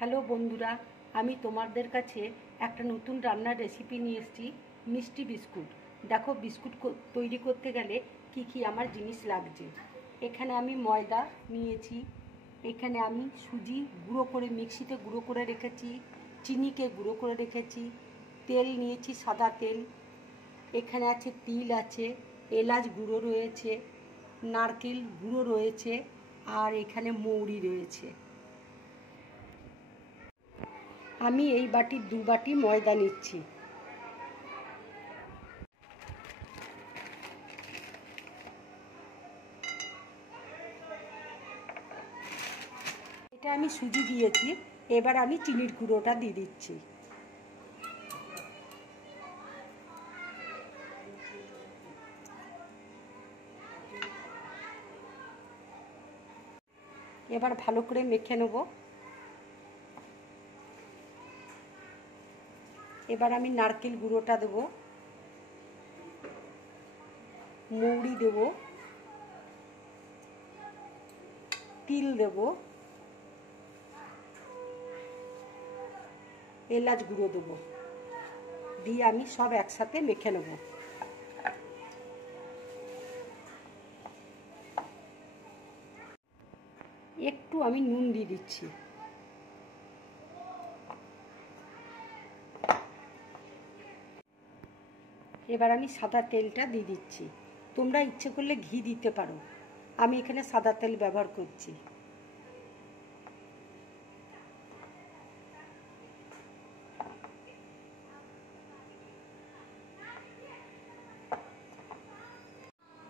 Hello বন্ধুরা, আমি তোমাদের কাছে একটা নতুন রান্নার রেসিপি নিয়ে এসেছি, মিষ্টি বিস্কুট। দেখো বিস্কুট তৈরি করতে গেলে কি কি আমার জিনিস লাগছে। এখানে আমি ময়দা নিয়েছি, এখানে আমি সুজি গুঁড়ো করে মিক্সিতে গুঁড়ো করে রেখেছি, চিনিকে গুঁড়ো করে রেখেছি, তেল নিয়েছি সাদা তেল, এখানে আছে তিল আছে, এলাচ গুঁড়ো রয়েছে, নারকেল গুঁড়ো রয়েছে, আর এখানে মৌরি রয়েছে। আমি এই বাটির 2 বাটি ময়দা নিচ্ছি। এটা আমি সুজি দিয়েছি, এবার আমি চিনির গুঁড়োটা দিয়ে দিচ্ছি। এবার ভালো করে মেখে নেব। এবার আমি নারকেল গুঁড়োটা দেব, মৌরি দেব, তিল দেব, এলাচ গুঁড়ো দেব, দিয়ে আমি সব একসাথে মেখে নেব। একটু আমি নুন দিয়ে দিচ্ছি। এবার আমি সাদা তেলটা দিয়ে দিচ্ছি। তোমরা ইচ্ছে করলে ঘি দিতে পারো, আমি এখানে সাদা তেল ব্যবহার করছি।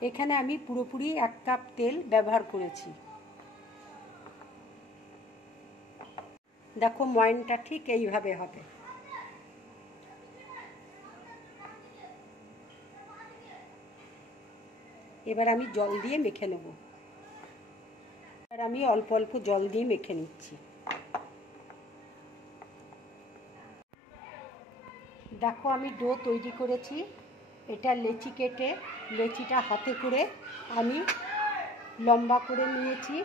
এখানে আমি পুরোপুরি 1 কাপ তেল ব্যবহার করেছি। দেখো ময়নটা ঠিক এইভাবে হবে। এবার আমি জল দিয়ে মেখে নেব। এবার আমি অল্প অল্প জল দিয়ে মেখে নিচ্ছি। দেখো আমি ডো তৈরি করেছি। এটা লেচি কেটে, লেচিটা হাতে করে আমি লম্বা করে নিয়েছি।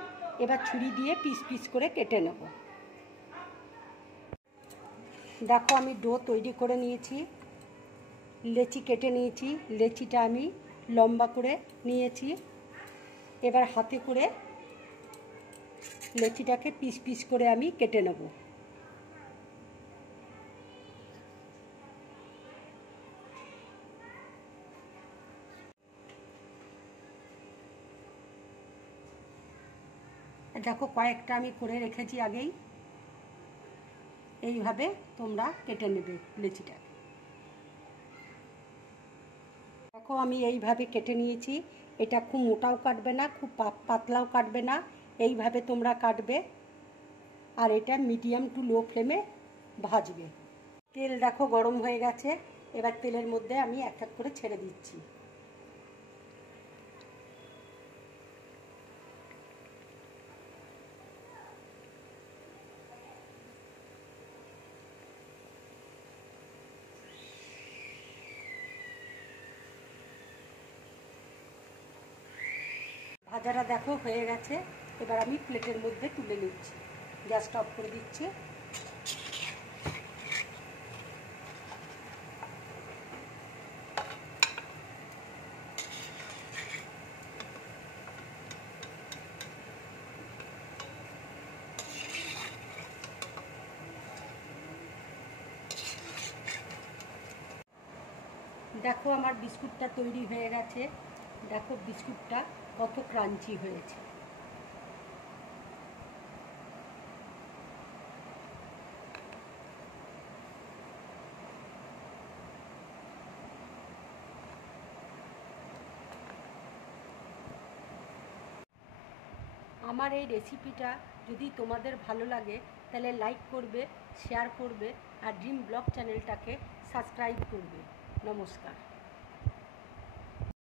এবার ছুরি দিয়ে পিস পিস করে কেটে নেব। দেখো আমি ডো তৈরি করে নিয়েছি, লেচি কেটে নিয়েছি, লেচিটা আমি লম্বা করে নিয়েছি। এবার হাতে করে লেচিটাকে পিস পিস করে আমি কেটে নেব। দেখো কয়েকটা আমি করে রেখেছি আগেই। এইভাবে তোমরা কেটে নেবে লেচিটা। দেখো আমি এইভাবে কেটে নিয়েছি। এটা খুব মোটাও কাটবে না, খুব পাতলাও কাটবে না, এইভাবে তোমরা কাটবে। আর এটা মিডিয়াম টু লো ফ্লেমে ভাজবে। তেল দেখো গরম হয়ে গেছে, এবার তেলের মধ্যে আমি এক এক করে ছেড়ে দিচ্ছি। ভাজাটা দেখো হয়ে গেছে, এবার আমি প্লেটের মধ্যে তুলে নিচ্ছি। গ্যাসটা অফ করে দিচ্ছি। দেখো আমার বিস্কুটটা তৈরি হয়ে গেছে। দেখো বিস্কুটটা কত ক্রাঞ্চি হয়েছে। আমার এই রেসিপিটা যদি তোমাদের ভালো লাগে তাহলে লাইক করবে, শেয়ার করবে, আর ড্রিম ব্লগ চ্যানেলটাকে সাবস্ক্রাইব করবে। নমস্কার।